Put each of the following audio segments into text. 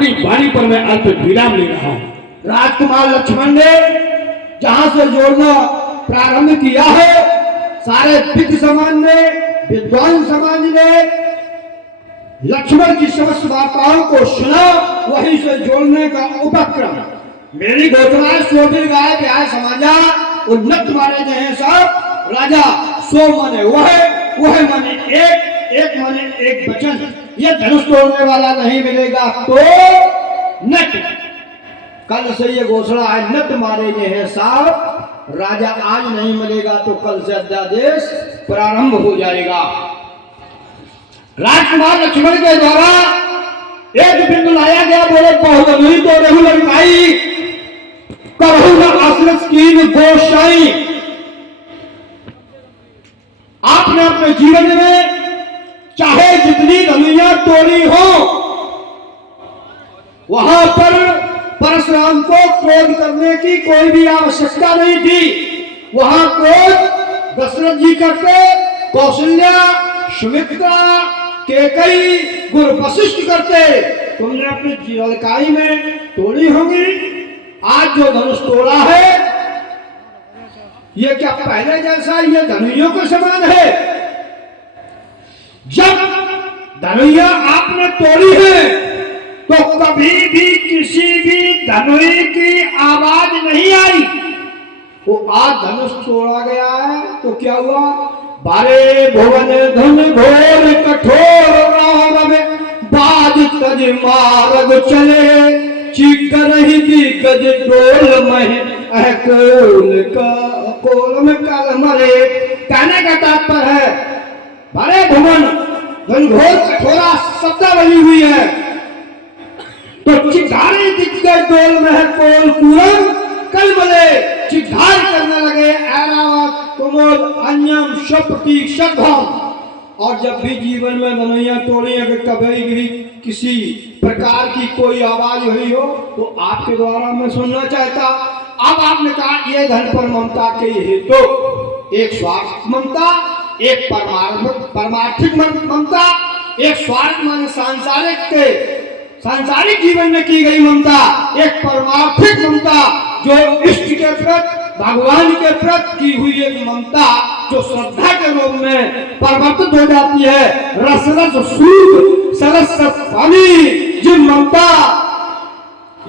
अपनी वाणी पर मैं अल्प विराम ले रहा हूं। राजकुमार लक्ष्मण ने जहां से जोड़ना प्रारंभ किया है, सारे विद्ध समाज ने, विद्वान समाज ने लक्ष्मण की समस्त वार्ताओं को सुना, वहीं से जोड़ने का उपक्रम। मेरी घोषणा सोबिल गाय प्यार समाजा उन्नत माने जहे सब राजा सो मने वह मने एक मने एक वचन। ये धनुष तोड़ने वाला नहीं मिलेगा तो नट। कल से ये घोषणा है, नट मारे गए हैं साहब। राजा आज नहीं मिलेगा तो कल से अध्यादेश प्रारंभ हो जाएगा। राजकुमार लक्ष्मण के द्वारा एक बिंदु लाया गया, बोले बहुधनुई तो रहु लड़काई, करहु न आश्रस कीन गोसाई। आपने अपने जीवन में चाहे जितनी धनुइयां तोड़ी हो, वहां पर परशुराम को क्रोध करने की कोई भी आवश्यकता नहीं थी। वहां क्रोध दशरथ जी करते, कौशल्या, सुमित्रा, केकई, गुरु वशिष्ठ करते। तुमने अपनी लड़काई में तोड़ी होगी। आज जो धनुष तोड़ा है, ये क्या पहले जैसा ये धनुइयों के समान है? जब धनुइया आपने तोड़ी है तो कभी भी किसी भी धनुई की आवाज नहीं आई। वो आज धनुष तोड़ा गया है तो क्या हुआ? बारे भुवन धन घोर कठोर राम में बाज तज मार्ग चले, चिकर ही दिग्गज डोल मह कोल में कल मरे। कहने का तात्पर्य है, बारे भुवन घनघोर कठोरा शब्दावली हुई है तो चिधारे दिग्गज डोल में कोल पूरम कल मले। चिधार करने लगे ऐरावत कुमोद अन्यम शपति शतभम। और जब भी जीवन में धनुइयां तोड़ी, अगर कभी भी किसी प्रकार की कोई आवाज हुई हो तो आपके द्वारा मैं सुनना चाहता। अब आपने कहा ये धन पर ममता के हेतु, एक स्वार्थ ममता, एक परमार्थिक ममता, एक स्वार्थ माने सांसारिक जीवन में की गई ममता, एक परमार्थिक ममता जो इष्ट के प्रति, भगवान के प्रति की हुई एक ममता जो श्रद्धा के रूप में परिवर्तित हो जाती है। रस रस सूद सरस पानी। जिस ममता,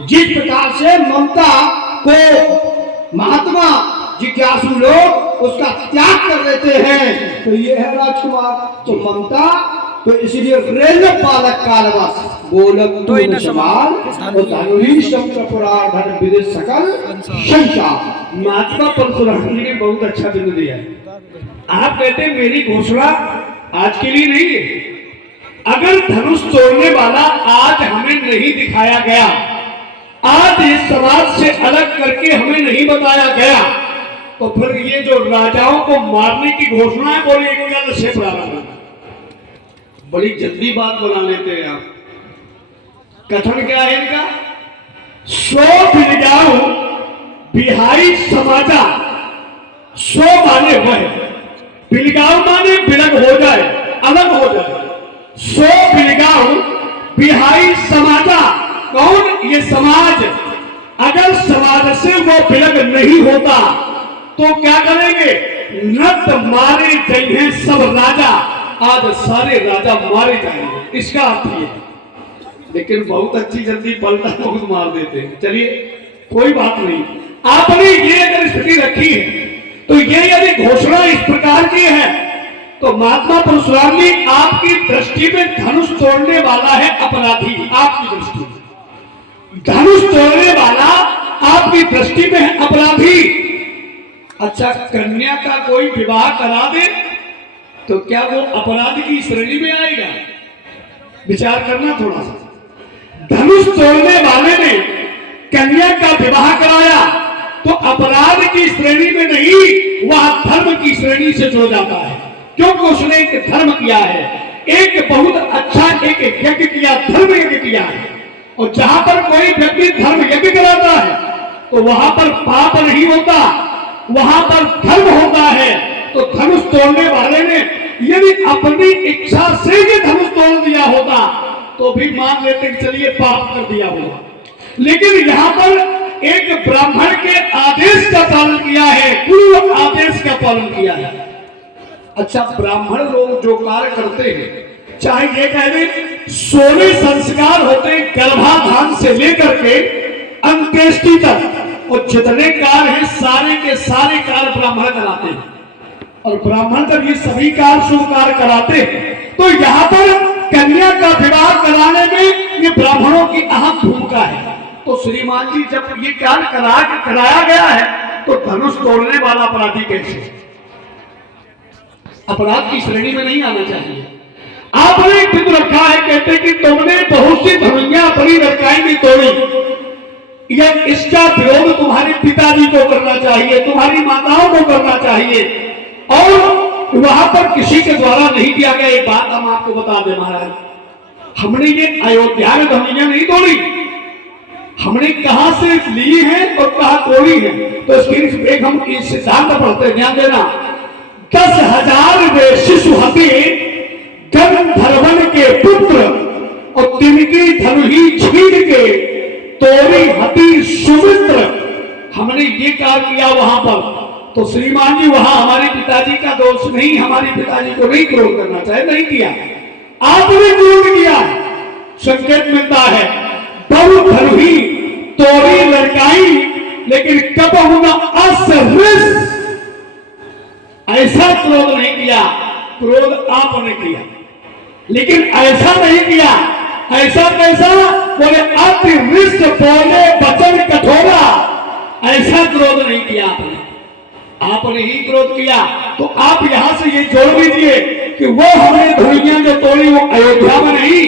जिस प्रकार से ममता को महात्मा जिज्ञासु लोग उसका त्याग कर देते हैं, तो ये है राजकुमार। तो ममता, तो इसलिए रेल पालक कालवास बोलक तो समाल और धनुरी शब्द पुराण धन विदित सकल शंका। महात्मा परशुराम जी ने बहुत अच्छा बिंदु दिया है। आप कहते हैं मेरी घोषणा आज के लिए नहीं है। अगर धनुष तोड़ने वाला आज हमें नहीं दिखाया गया, आज इस समाज से अलग करके हमें नहीं बताया गया, तो फिर ये जो राजाओं को मारने की घोषणा है, बोले कल से प्रारंभ। बड़ी जल्दी बात बना लेते हैं आप। कथन क्या है इनका? सो बिलगाऊ बिहाई समाचा। सो माने वह, बिलगाऊ माने बिलग हो जाए, अलग हो जाए। सो बिलगाऊ बिहाई समाचा। कौन? ये समाज। अगर समाज से वो बिलग नहीं होता तो क्या करेंगे? नत मारे जाएंगे सब राजा। आज सारे राजा मारे जाएंगे, इसका अर्थ ये। लेकिन बहुत अच्छी जल्दी पलटा बहुत मार देते हैं। चलिए कोई बात नहीं। आपने ये अगर स्थिति रखी है तो ये यदि घोषणा इस प्रकार की है तो महात्मा परशुराम जी आपकी दृष्टि में धनुष तोड़ने वाला है अपराधी। आपकी दृष्टि में धनुष तोड़ने वाला आपकी दृष्टि में है अपराधी। अच्छा, कन्या का कोई विवाह करा दे तो क्या वो अपराध की श्रेणी में आएगा? विचार करना थोड़ा सा। धनुष तोड़ने वाले ने कन्या का विवाह कराया तो अपराध की श्रेणी में नहीं, वह धर्म की श्रेणी से जुड़ जाता है। क्योंकि उसने एक धर्म किया है, एक बहुत अच्छा एक यज्ञ किया, धर्म यज्ञ किया है। और जहां पर कोई व्यक्ति धर्म यज्ञ कराता है तो वहां पर पाप नहीं होता, वहां पर धर्म होता है। तो धनुष तोड़ने वाले ने यदि अपनी इच्छा से ये धनुष तोड़ दिया होता तो भी मान लेते कि चलिए पाप कर दिया होगा, लेकिन यहाँ पर एक ब्राह्मण के आदेश का पालन किया है, गुरु आदेश का पालन किया है। अच्छा, ब्राह्मण लोग जो कार्य करते हैं, चाहे ये कह दें 16 संस्कार होते हैं, गर्भाधान से लेकर के अंत्येष्टि तक, और जितने कार्य हैं सारे के सारे कार्य ब्राह्मण कराते हैं। और ब्राह्मण जब ये सभी कार्य शुभ कार्य कराते हैं, तो यहाँ पर कन्या का विवाह कराने में ये ब्राह्मणों की अहम भूमिका है। तो श्रीमान जी, जब ये कार्य कराया गया है, तो धनुष तोड़ने वाला अपराधी कैसे? अपराध की श्रेणी में नहीं आना चाहिए। आपने एक बिंदु रखा है, कहते कि तुमने बहुत सी धनुइयां अपनी लड़काई में तोड़ी, यह इसका विरोध तुम्हारे पिताजी को करना चाहिए, तुम्हारी माताओं को करना चाहिए, और वहां पर किसी के द्वारा नहीं किया गया। एक बात हम आपको बता दें महाराज, हमने ये अयोध्या में धनुइयां नहीं तोड़ी, हमने कहां से ली है और कहां तोड़ी है। तो इसके एक हम इस सिद्धांत पढ़ते हैं, ध्यान देना। 10,000 वे शिशु हते गंधर्वन के पुत्र, और तिनकी धनुही छीन के तोड़ी हती सुमित्र। हमने ये कार्य किया वहां पर। तो श्रीमान जी, वहां हमारे पिताजी का दोष नहीं, हमारे पिताजी को नहीं क्रोध करना चाहिए, नहीं किया, आपने क्रोध किया। संकेत मिलता है, बहु धनुही तोड़ी लड़काई, लेकिन कब होगा असरिस, ऐसा क्रोध नहीं किया। क्रोध आपने किया, लेकिन ऐसा नहीं किया। ऐसा कैसा? बोले अतिरिक्त बोले वचन कठोरा, ऐसा क्रोध नहीं किया आपने, आपने ही क्रोध किया। तो आप यहां से ये जोड़ लीजिए कि वो हमने धनुइयां जो तोड़ी वो अयोध्या में नहीं,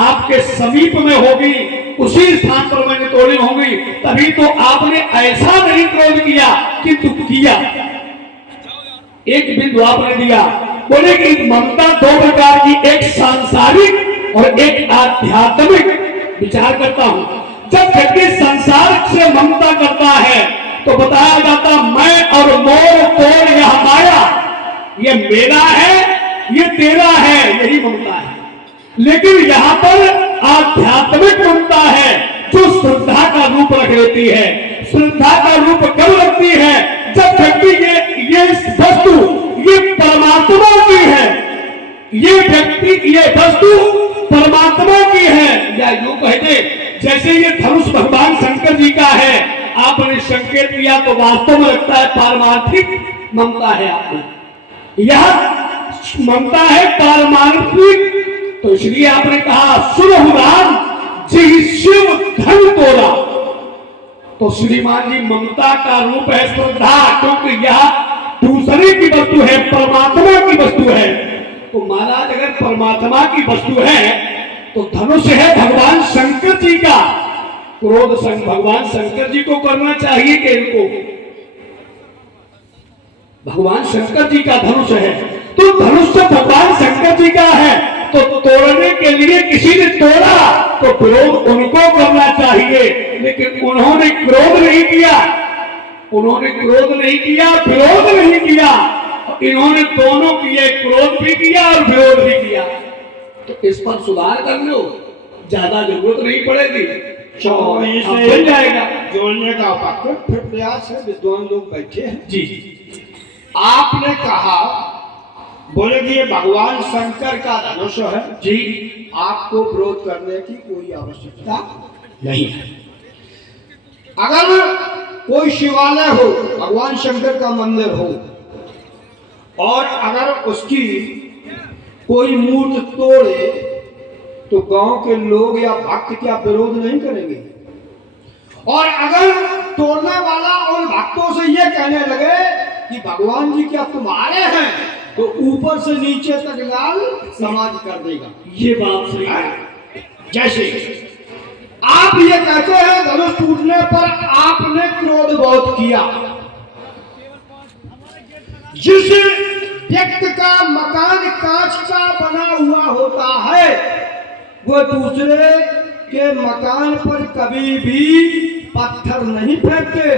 आपके समीप में होगी, उसी स्थान पर मैंने तोड़ी होंगी। तभी तो आपने ऐसा नहीं क्रोध किया, किंतु किया। एक बिंदु आपने दिया, बोले कि ममता दो प्रकार की, एक सांसारिक और एक आध्यात्मिक। विचार करता हूं, जब व्यक्ति संसार से ममता करता है तो बताया जाता मैं और मोर तोड़ यह माया, ये मेरा है, ये तेरा है, यही ममता है। लेकिन यहां पर आध्यात्मिक ममता है, जो श्रद्धा का रूप रख लेती है। श्रद्धा का रूप कब रखती है? जब व्यक्ति ये वस्तु ये परमात्मा की है, ये व्यक्ति ये वस्तु परमात्मा की है, या यूं कहते जैसे ये धनुष भगवान शंकर जी का है, आपने संकेत किया तो वास्तव में लगता है पारमार्थिक ममता है। आपने यह ममता है पारमार्थिक, तो इसलिए आपने कहा सुन राम जी शिव धन तोड़ा। तो श्रीमान जी, ममता का रूप है श्रद्धा, क्योंकि यह दूसरे की वस्तु है, परमात्मा की वस्तु है। तो महाराज, अगर परमात्मा की वस्तु है तो धनुष है भगवान शंकर जी का। क्रोध भगवान शंकर जी को करना चाहिए कि इनको? भगवान शंकर जी का धनुष है, तो धनुष तो भगवान शंकर जी का है, तो तोड़ने के लिए किसी ने तोड़ा तो विरोध उनको करना चाहिए। लेकिन उन्होंने क्रोध नहीं किया, उन्होंने क्रोध नहीं किया, विरोध नहीं किया। इन्होंने दोनों किए, क्रोध भी किया और विरोध भी किया। तो इस पर सुधार कर लो, ज्यादा जरूरत नहीं पड़ेगी, मिल जाएगा। जोड़ने का फिर प्रयास है, विद्वान लोग बैठे हैं जी। आपने कहा, बोले कि ये भगवान शंकर का धनुष है जी, आपको विरोध करने की कोई आवश्यकता नहीं है। अगर कोई शिवालय हो, भगवान शंकर का मंदिर हो, और अगर उसकी कोई मूर्ति तोड़े तो गांव के लोग या भक्त क्या विरोध नहीं करेंगे? और अगर तोड़ने वाला उन भक्तों से ये कहने लगे कि भगवान जी क्या तुम्हारे हैं, तो ऊपर से नीचे तक लाल समाज कर देगा। ये बात सही है। जैसे आप ये कहते हैं धनुष टूटने पर आपने क्रोध बहुत किया। जिस व्यक्ति का मकान कांच का बना हुआ होता है, वो दूसरे के मकान पर कभी भी पत्थर नहीं फेंकते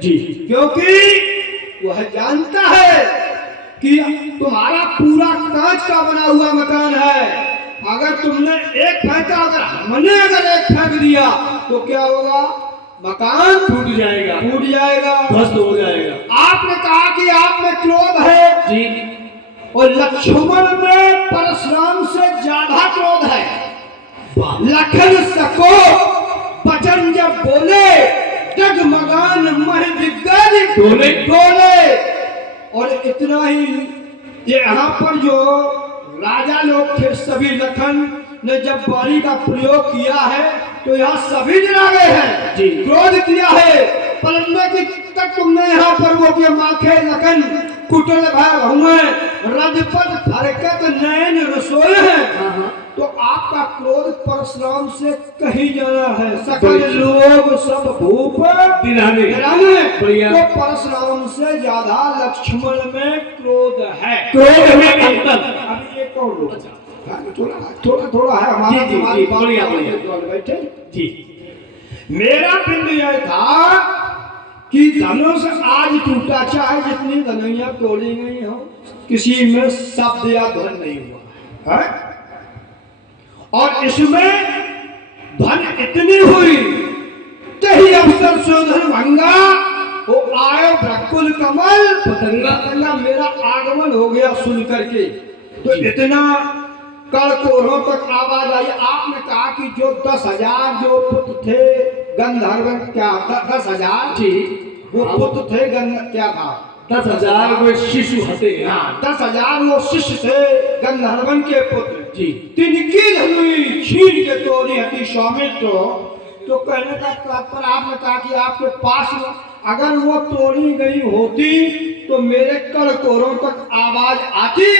जी, क्योंकि वह जानता है कि तुम्हारा पूरा कांच का बना हुआ मकान है, अगर तुमने एक फेंका, अगर हमने अगर एक फेंक दिया तो क्या होगा? मकान टूट जाएगा, टूट जाएगा, ध्वस्त हो जाएगा। आपने कहा कि आप में क्रोध है जी, और लक्ष्मण में परशुराम से ज्यादा क्रोध है। लखन सको वचन जब बोले, जगमगान मह दिग्गज डोले। डोले। और इतना ही, ये यहाँ पर जो राजा लोग थे सभी, लखन ने जब वाणी का प्रयोग किया है तो यहाँ सभी डरा गए हैं, जी। क्रोध किया है। पलटने की तक तुमने यहाँ पर वो किया, माखे लखन कुटल भाग हुए, रजपद फरकत नयन रसोए हैं। तो आपका क्रोध परशुराम से कहीं जाना है। सकल लोग सब भूप दिलाने। बढ़िया। तो परशुराम से ज्यादा लक्ष्मण में क्रोध है। क्रोध में अंतर। अभी एक और लोग थोड़ा थोड़ा है हमारा, जी, जी, तुम्हारी जी, बात बढ़िया, में बढ़िया। बैठे। जी, मेरा बिंदु यह था कि धनुष आज टूटा, चाहे जितनी धनुइयां तोड़ी गई हो, किसी में शब्द या ध्वन नहीं हुआ है। और इसमें धन इतनी हुई, तही अवसर शोधन भंगा, वो आयो ब्रकुल कमल पतंगा, मेरा आगमन हो गया सुन करके। तो इतना कड़कोरों तक आवाज आई। आपने कहा कि जो 10,000 जो पुत्र थे गंधर्व, क्या 10,000? जी, वो पुत्र थे क्या था? 10,000 वो शिशु हते। हाँ, 10,000 वो शिष्य थे गंधर्वन के पुत्र। जी, तिनकी धनुई छीन के तोड़ी हती स्वामित्व। तो कहने का तात्पर्य, आपने कहा कि आपके पास अगर वो तोड़ी गई होती तो मेरे कड़कोरों तक आवाज आती,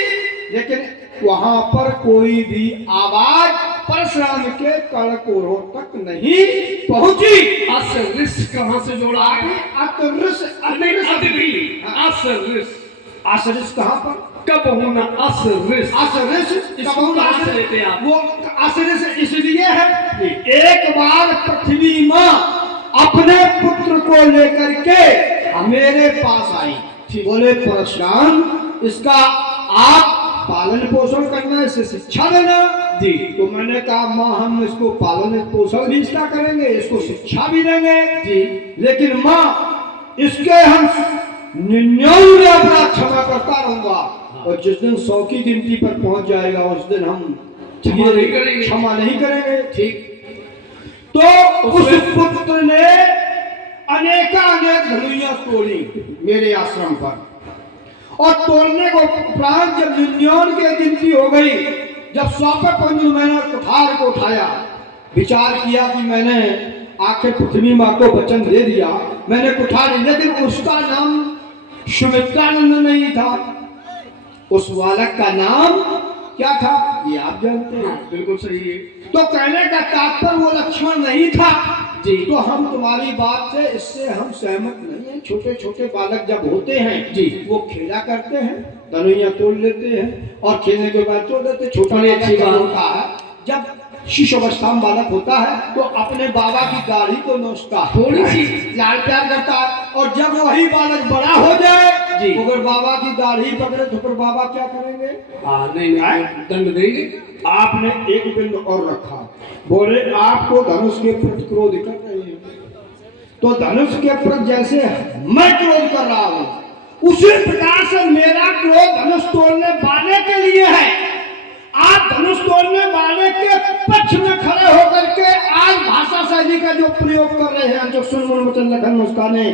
लेकिन वहां पर कोई भी आवाज परशुराम के कड़कोरों तक नहीं पहुंची। असरिस कहाँ से जोड़ा है? अतरिस असरिस कहाँ पर? कब होना असरिस? असरिस इसको कहाँ से लेते हैं आप? वो असरिस इसलिए है, एक बार पृथ्वी माँ अपने पुत्र को लेकर के मेरे पास आई। बोले परशुराम, इसका आप पालन पोषण करना, इसे शिक्षा देना। जी, तो मैंने कहा माँ, हम इसको पालन पोषण भी इसका करेंगे, इसको शिक्षा भी देंगे जी, लेकिन माँ इसके हम 99 अपराध क्षमा करता रहूंगा, और जिस दिन 100 की गिनती पर पहुंच जाएगा उस दिन हम क्षमा नहीं करेंगे। क्षमा नहीं करेंगे। ठीक। तो उस पुत्र ने अनेक धनुइयां तोड़ी मेरे आश्रम पर, और तोड़ने को उपरांत जब 99 की गिनती हो गई, जब 100 पर पहुंची, मैंने कुठार को उठाया, विचार किया कि मैंने आखिर पृथ्वी माँ को वचन दे दिया, मैंने कुठार, लेकिन उसका नाम सुमित्रानंद नहीं था। उस बालक का नाम क्या था ये आप जानते हैं। बिल्कुल सही है। तो कहने का तात्पर्य वो लक्ष्मण नहीं था। जी, तो हम तुम्हारी बात से, इससे हम सहमत नहीं हैं। छोटे छोटे बालक जब होते हैं जी, वो खेला करते हैं, धनुइयां तोड़ लेते हैं और खेलने के बाद तोड़ देते। छोटा बड़ी अच्छी बात होता है, जब शिशु अवस्था में बालक होता है तो अपने बाबा की दाढ़ी को नोचता है, थोड़ी सी लाल प्यार करता है, और जब वही बालक बड़ा हो जाए जी, अगर बाबा की दाढ़ी पकड़े तो फिर बाबा क्या करेंगे? नहीं, दंड देंगे। आपने एक बिंदु और रखा, बोले आपको धनुष के प्रति क्रोध कर रहे हैं, तो धनुष के प्रति जैसे मैं क्रोध कर रहा हूं, उसी प्रकार से मेरा क्रोध धनुष तोड़ने वाले के लिए है। आप धनुष तोड़ने वाले के पक्ष में खड़े होकर के आज भाषा शैली का जो प्रयोग कर रहे हैं, जो सुन लखन मुस्काने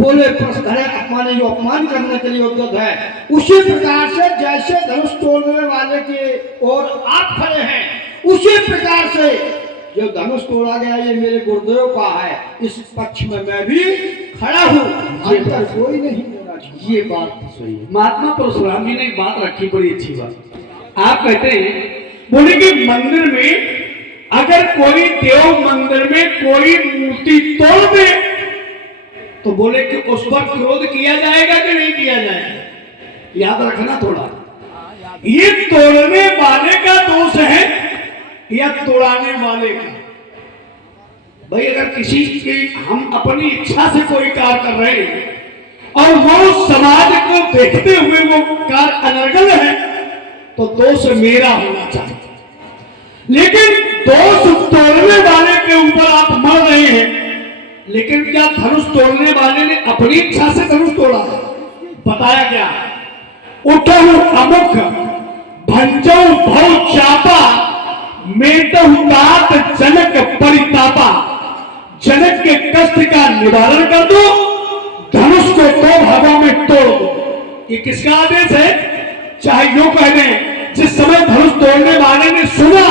बोले प्रश्न अपमाने, जो अपमान करने के लिए उद्यत है, उसी प्रकार से जैसे धनुष तोड़ने वाले के और आप खड़े हैं, उसी प्रकार से जो धनुष तोड़ा गया ये मेरे गुरुदेव का है, इस पक्ष में मैं भी खड़ा हूँ। अंतर कोई नहीं मेरा। ये बात सही है। महात्मा परशुराम जी ने एक बात रखी, बड़ी अच्छी बात। आप कहते हैं, बोले कि मंदिर में अगर कोई देव मंदिर में कोई मूर्ति तोड़ दे तो बोले कि उस पर क्रोध किया जाएगा कि नहीं किया जाएगा? याद रखना थोड़ा, ये तोड़ने वाले का दोष है या तोड़ाने वाले का? भाई अगर किसी की हम अपनी इच्छा से कोई कार्य कर रहे हैं और वो समाज को देखते हुए वो कार्य अनर्गल है तो दोष मेरा होना चाहिए। लेकिन दोष तोड़ने वाले के ऊपर आप मर रहे हैं। लेकिन क्या धनुष तोड़ने वाले ने अपनी इच्छा से धनुष तोड़ा है? बताया क्या? उठहु अमुख भंजौ भव चापा मेटहु तात जनक परितापा। जनक के कष्ट का निवारण कर दो, धनुष को दो भागों में तोड़ दो। ये किसका आदेश है? चाहे यूं कह दें, जिस समय धनुष तोड़ने वाले ने सुना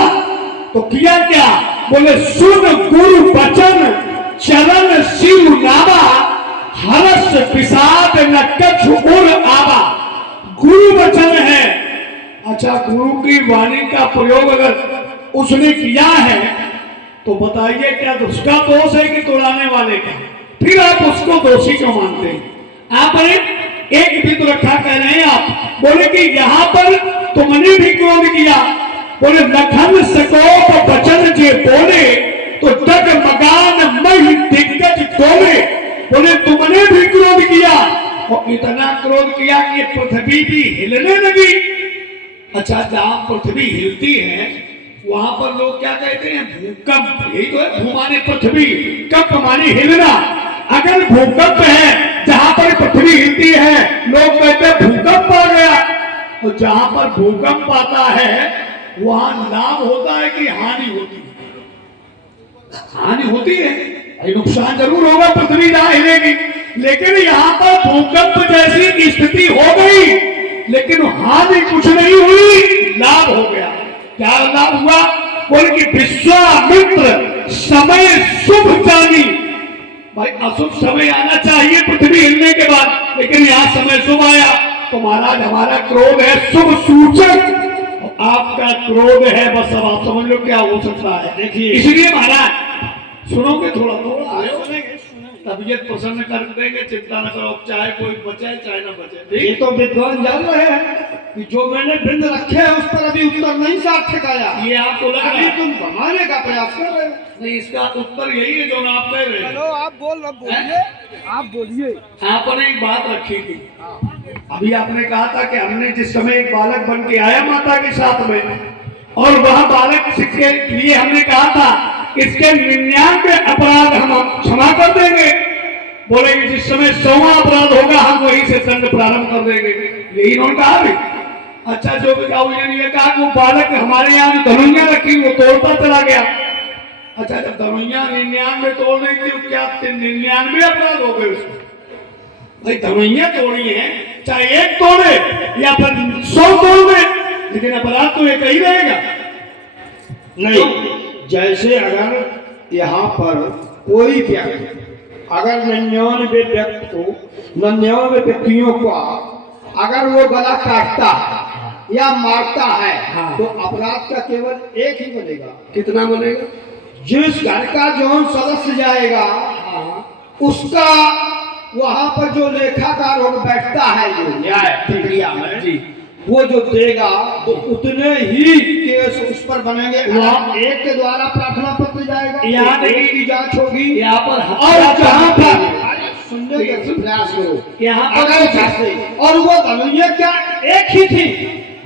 तो किया क्या? बोले सुन गुरु वचन चरण शिव नावा हर्ष विषाद न कछु उर आवा। गुरु वचन है। अच्छा, गुरु की वाणी का प्रयोग अगर उसने किया है तो बताइए क्या उसका दोष है कि तोड़ाने वाले का? फिर आप उसको दोषी क्यों मानते हैं? आपने एक भी तो रखा कह रहे हैं आप। बोले कि यहां पर तुमने भी क्रोध किया। बोले लखन सकोप वचन जे बोले तो डगमगान मही दिग्गज डोले। बोले तुमने भी क्रोध किया और इतना क्रोध किया कि पृथ्वी भी हिलने लगी। अच्छा, जहां पृथ्वी हिलती है वहां पर लोग क्या कहते हैं? भूकंप। यही तो है, भू माने पृथ्वी, कंप माने हिलना। अगर भूकंप है जहां पर पृथ्वी हिलती है, लोग कहते हैं भूकंप आ गया। और जहां पर भूकंप आता है वहां लाभ होता है कि हानि होती है? हानि होती है, नुकसान जरूर होगा, पृथ्वी जहां हिलेगी। लेकिन यहां पर भूकंप जैसी स्थिति हो गई लेकिन हानि कुछ नहीं हुई, लाभ हो गया। क्या लाभ हुआ? बोले कि विश्वामित्र समय शुभ जानी। भाई अशुभ समय आना चाहिए पृथ्वी हिलने के बाद, लेकिन यहाँ समय शुभ आया। तो महाराज हमारा क्रोध है शुभ सूचक, आपका क्रोध है बस। अब आप समझ लो क्या हो सकता है। देखिए, इसलिए महाराज सुनोगे, थोड़ा थोड़ा सुनेंगे, तबीयत प्रसन्न कर देंगे, चिंता न करो। चाहे कोई बचे चाहे न बचे। ये तो विद्वान जान रहे हैं कि जो मैंने बिंद रखे हैं उस पर अभी उत्तर नहीं सार्थक आया। ये आपको लग रहा है तुम घुमाने का प्रयास कर रहे हो। नहीं, इसका उत्तर यही है जो ना आप कह रहे हैं। चलो आप बोलिए, आप बोलिए। आपने एक बात रखी थी, अभी आपने कहा था कि हमने जिस समय एक बालक बन के आया माता के साथ में, और वह बालक के लिए हमने कहा था इसके 99 अपराध हम क्षमा कर देंगे। बोले कि जिस समय 100वां अपराध होगा हम वहीं से दंड प्रारंभ कर देंगे। यही उन्होंने कहा भी। अच्छा, जो ये कहा कि वो बालक हमारे यहाँ धनुइया रखी वो तोड़ता चला गया। अच्छा, जब धनुइया 99 तोड़ रही थी, क्या 99 अपराध हो गए उसको? भाई धनुइया तोड़ी है, चाहे एक तोड़े या फिर 100 तोड़ दे, लेकिन अपराध तो एक ही रहेगा। नहीं, जैसे अगर यहाँ पर कोई व्यक्ति अगर 99 व्यक्ति को 99 व्यक्तियों को अगर वो गला काटता है या मारता है, हाँ। तो अपराध का केवल एक ही बनेगा। कितना बनेगा? जिस घर का जो सदस्य जाएगा, हाँ। उसका वहां पर जो लेखाकार होकर बैठता है, जो न्याय प्रक्रिया में जी, वो जो देगा तो उतने ही केस उस पर बनेंगे। वहाँ एक के द्वारा प्रार्थना पत्र जाएगा, यहाँ एक की जांच होगी। यहाँ पर और जहाँ पर सुनने का प्रयास करो, यहाँ पर अगर जैसे और वो धनुइया क्या एक ही थी,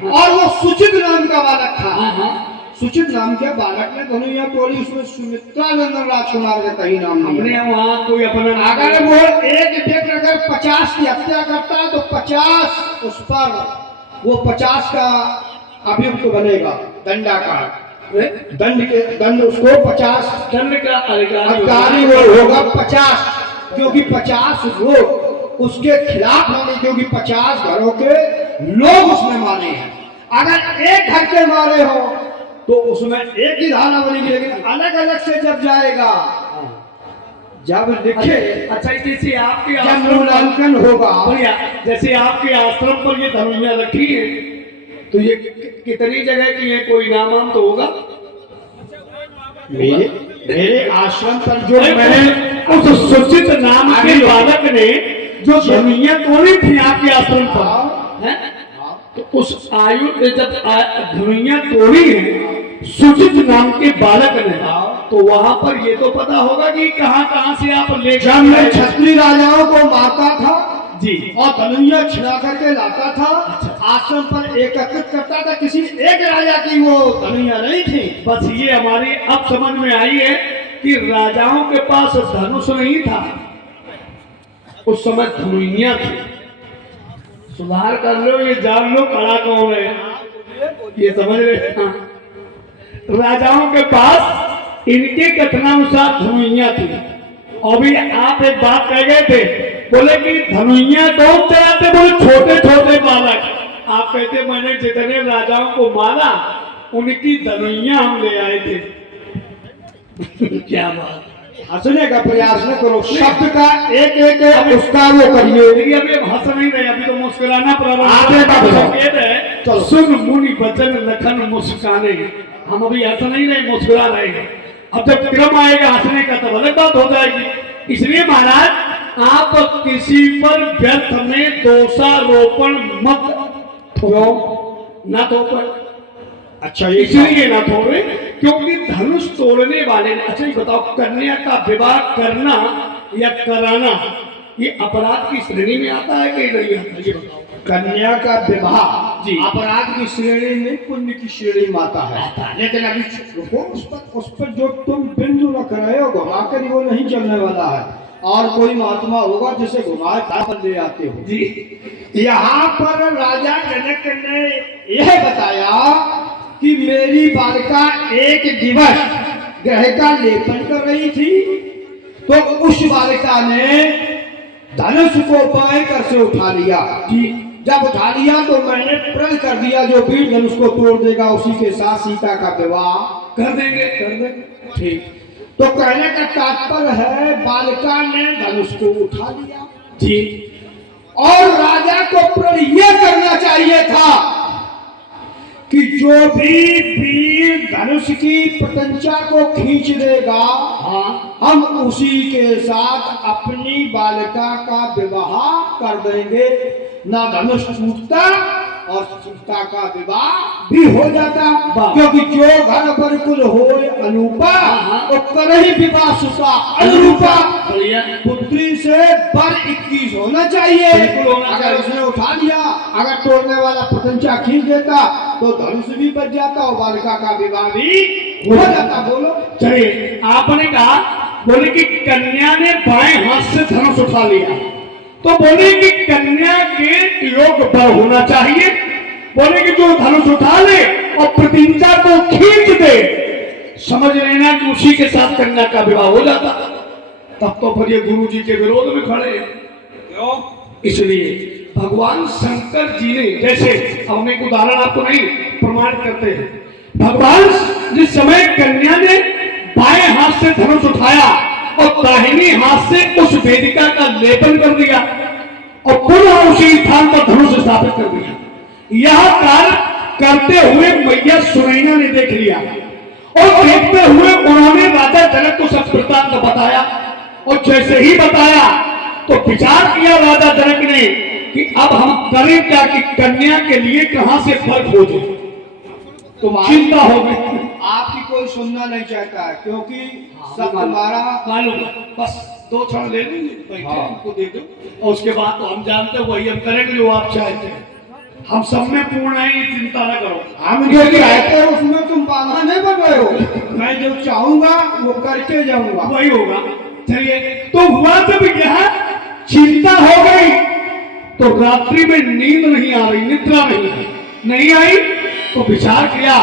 और वो सुचित नाम का बालक था। हाँ। सुचित नाम के बालक ने धनुइया तोड़ी, उसमें सुमित्रा नंदन राजकुमार का कहीं नाम नहीं। हमने वहाँ कोई अपना अगर वो एक व्यक्ति अगर 50 की हत्या करता है तो 50 उस पर वो 50 का अभियुक्त बनेगा, दंडाकार दंड उसको 50 दंड का अधिकारी वो होगा 50, जो कि 50 लोग उसके खिलाफ होंगे, क्योंकि 50 घरों के लोग उसमें मारे हैं। अगर एक घर के मारे हो तो उसमें एक ही धारा बनेगी, लेकिन अलग अलग से जब जाएगा, जब लिखे, अच्छा, जैसे आपके जब मूल्यांकन होगा, बढ़िया, जैसे आपके आश्रम पर ये धनुइया रखी है तो ये कितनी जगह की है? कोई नाम वाम तो होगा? मेरे आश्रम पर जो मैंने उस सुचित नाम के बालक ने जो धनुइया तोड़ी थी आपके आश्रम पर, है? तो उस आयु जब धनुइया तोड़ी है सुचित नाम के बालक ने, तो वहां पर ये तो पता होगा कि कहां कहां से आप ले। जब मैं क्षत्रिय राजाओं को मारता था, जी। और धनुइया छिड़ा करके लाता था। अच्छा। आश्रम पर एकत्रित करता था। किसी एक राजा की वो धनुइया नहीं थी। बस ये हमारी अब समझ में आई है कि राजाओं के पास धनुष नहीं था, उस समय धनुइया थी। सुधार कर लो, ये जान लो खड़ा कौन है, ये समझ रहे। हाँ। राजाओं के पास इनके कथनानुसार धनुइया थी। और भी आप एक बात कह गए थे, बोले कि धनुइया कौन चलाते, बोले छोटे छोटे बालक। आप कहते मैंने जितने राजाओं को मारा उनकी धनुइया हम ले आए थे। क्या बात, हंसने का प्रयास न करो, शब्द का एक एक उसका वो करिए। देखिए अभी हम हंस नहीं रहे, अभी तो मुस्कुराना आपने कहा संकेत है। चलो। सुन मुनि बचन लखन मुस्काने, हम अभी हंस नहीं रहे, मुस्कुरा रहे हैं। अब जब क्रम आएगा हंसने का तो अलग बात हो जाएगी। इसलिए महाराज आप किसी पर व्यर्थ में दोषारोपण मत थोड़ो, ना थोपो। अच्छा, ये इसलिए ना थोड़े क्योंकि धनुष तोड़ने वाले ने। अच्छा ये बताओ, कन्या का विवाह करना या कराना ये अपराध की श्रेणी में आता है कि नहीं आता, ये बताओ। कन्या का विवाह जी। अपराध की श्रेणी में, पुण्य की श्रेणी में आता है। लेकिन अभी रुको, उस पर जो तुम बिंदु रख रहे हो घुमाकर वो नहीं चलने वाला है। और कोई महात्मा होगा जिसे घुमा पर ले आते हो जी। यहाँ पर राजा जनक ने यह बताया कि मेरी बालिका एक दिवस ग्रह का लेपन कर रही थी, तो उस बालिका ने धनुष को बाएं कर से उठा लिया। जब उठा लिया तो मैंने प्रण कर दिया जो वीर धनुष को तोड़ देगा उसी के साथ सीता का विवाह कर देंगे, कर देंगे। ठीक। तो कहने का तात्पर्य है बालिका ने धनुष को उठा लिया जी। और राजा को प्रण यह करना चाहिए था कि जो भी वीर धनुष की प्रत्यंचा को खींच देगा, हाँ, हम उसी के साथ अपनी बालिका का विवाह कर देंगे। ना धनुष टूटता और सीता का विवाह भी हो जाता। क्योंकि जो घर पर कुल हो अनुपा, तो करही विवाह सुता अनुरूपा। पुत्री से बर 21 होना चाहिए। अगर उसने उठा लिया, अगर तोड़ने वाला प्रत्यंचा खींच देता तो धनुष भी बच जाता और बालिका का विवाह भी हो जाता। बोलो। चलिए, आपने कहा बोले कि कन्या ने बाएं हाथ से धनुष उठा लिया, तो बोले कि कन्या के योग पर होना चाहिए। बोले कि जो धनुष उठा ले और प्रतिज्ञा को खींच दे, समझ लेना कि उसी के साथ कन्या का विवाह हो जाता। तब तो फिर ये गुरु जी के विरोध में खड़े हैं। क्यों? इसलिए भगवान शंकर जी ने, जैसे हम एक उदाहरण आपको नहीं प्रमाण करते हैं, भगवान जिस समय कन्या ने बाएं हाथ से धनुष उठाया और दाहिनी हाथ से उस वेदिका का लेपन कर दिया और पुनः उसी स्थान पर धनुष स्थापित कर दिया। यह कार्य करते हुए मैया सुनैना ने देख लिया और देखते हुए उन्होंने राजा जनक को सब वृत्तांत बताया। और जैसे ही बताया तो विचार किया राजा जनक ने कि अब हम करें क्या कि कन्या के लिए कहां से फल खोजे। तो चिंता हो गई। आपकी कोई सुनना नहीं चाहता है क्योंकि सब तुम्हारा मालूम है। बस 2 क्षण ले लेंगे, बैठे उनको दे दो और उसके बाद तो हम जानते हैं वही हम करेंगे जो आप चाहते हैं। हम सब में पूर्ण है, चिंता न करो। हम जो चाहते हैं उसमें तुम बाधा नहीं बन रहे हो। मैं जो चाहूंगा वो करके जाऊंगा, वही होगा। चलिए, तो हुआ जब यह चिंता हो गई तो रात्रि में नींद नहीं आ रही, निद्रा नहीं आई, तो विचार किया।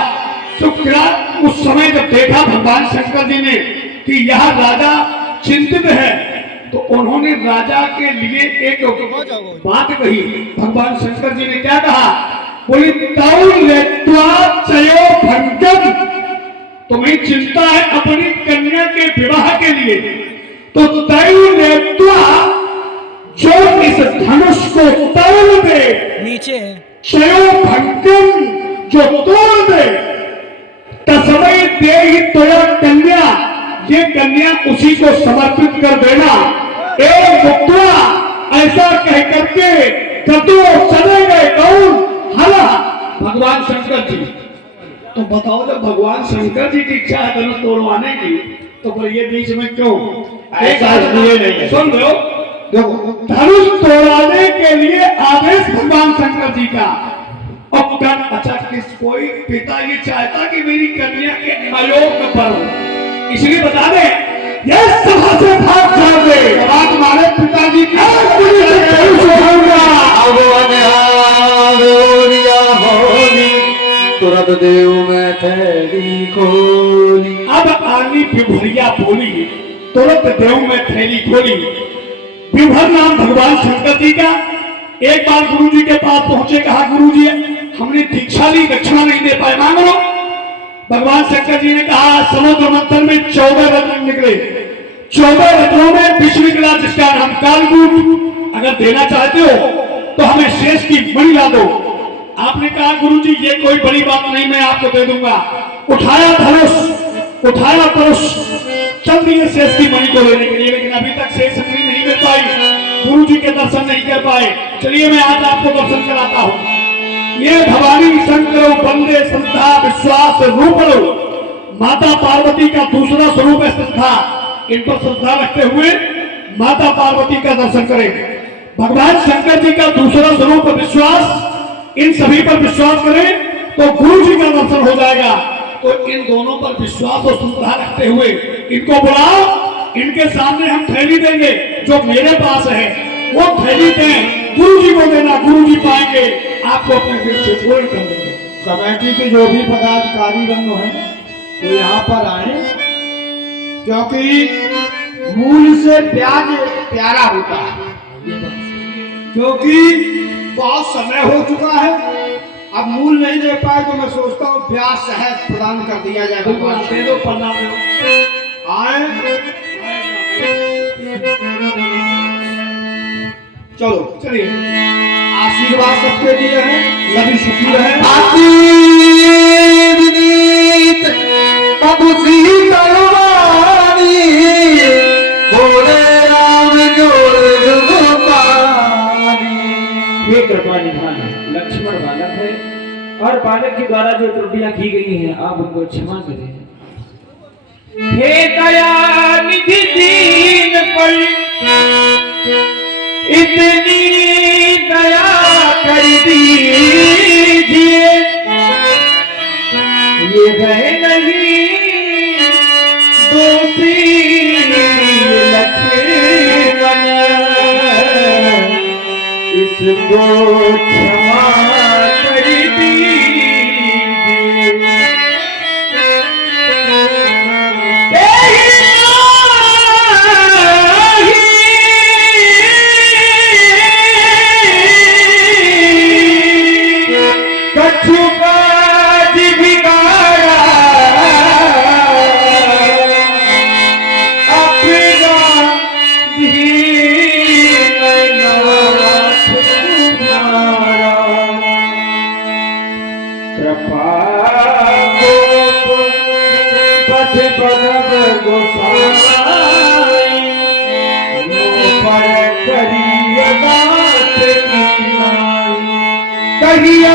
उस समय जब देखा भगवान शंकर जी ने कि यह राजा चिंतित है, तो उन्होंने राजा के लिए एक बात कही। भगवान शंकर जी ने क्या कहा? बोली तुम्हें चिंता है अपनी कन्या के विवाह के लिए, तो जो इस धनुष को तोड़ दे, नीचे जो तोड़ दे, तस्मै दे ही तोया कन्या, ये कन्या उसी को समर्पित कर देना। एक मुक्ता ऐसा कह करके कतो चले गए। कौन? हला भगवान शंकर जी। तो बताओ, जब भगवान शंकर जी की इच्छा है धनुष तोड़वाने की, तो फिर ये बीच में क्यों? ऐसा इसलिए नहीं है। सुन लो, देखो धनुष तोड़ाने के लिए आदेश भगवान शंकर जी का। अब कन अच्छा किस कोई पिता ये चाहता कि मेरी कन्या के अयोग में पढ़ो, इसलिए बता दे ये सभा से भाग जाओगे। बात हमारे पिताजी की तुरंत देव में थैली खोली। अब आनी विभरिया बोली, तुरंत देव में थैली खोली। विभर नाम भगवान शंकर जी का। एक बार गुरु जी के पास पहुंचे, कहा गुरु जी हमने दीक्षा ली, दक्षिणा नहीं दे पाए, मांग लो। भगवान शंकर जी ने कहा समुद्र मंथन में 14 रत्न निकले, 14 रत्नों में विष निकला जिसका नाम कालकूट। अगर देना चाहते हो तो हमें शेष की मणि ला दो। आपने कहा गुरु जी ये कोई बड़ी बात नहीं, मैं आपको दे दूंगा। उठाया धनुष, उठाया धनुष, चल दिए शेष की मणि को लेने के लिए, लेकिन अभी तक शेष मणि नहीं मिल पाई, गुरु जी के दर्शन नहीं कर पाए। चलिए मैं आज आपको दर्शन कराता हूं। ये भवानी शंकर बंदे श्रद्धा विश्वास रूप माता पार्वती का दूसरा स्वरूप है श्रद्धा। इन पर श्रद्धा रखते हुए माता पार्वती का दर्शन करें। भगवान शंकर जी का दूसरा स्वरूप विश्वास, इन सभी पर विश्वास करें तो गुरु जी का दर्शन हो जाएगा। तो इन दोनों पर विश्वास और श्रद्धा रखते हुए इनको बुलाओ, इनके सामने हम थैली देंगे। जो मेरे पास है वो थैली दें, गुरु जी को देना, गुरु जी पाएंगे आपको अपने दिल से पूर्ण कर देंगे। कमेटी के जो भी पदाधिकारी बंधु हैं तो यहाँ पर आए, क्योंकि मूल से प्याज प्यारा होता है। क्योंकि बहुत समय हो चुका है, अब मूल नहीं दे पाए तो मैं सोचता हूँ प्याज सहज प्रदान कर दिया जाए। दे दो, प्रणाम दो। आए चलो चलिए आशीर्वाद सबके लिए है, सभी सुखी रहे। हे कृपा निधान, लक्ष्मण बालक है और बालक के द्वारा जो त्रुटियां की गई हैं आप उनको क्षमा करें। हे दया निधि दीन पर इतनी दया कर दीजिए, ये है नहीं दोषी लक्ष्मण, इसको क्षमा कर दीजिए। कहिया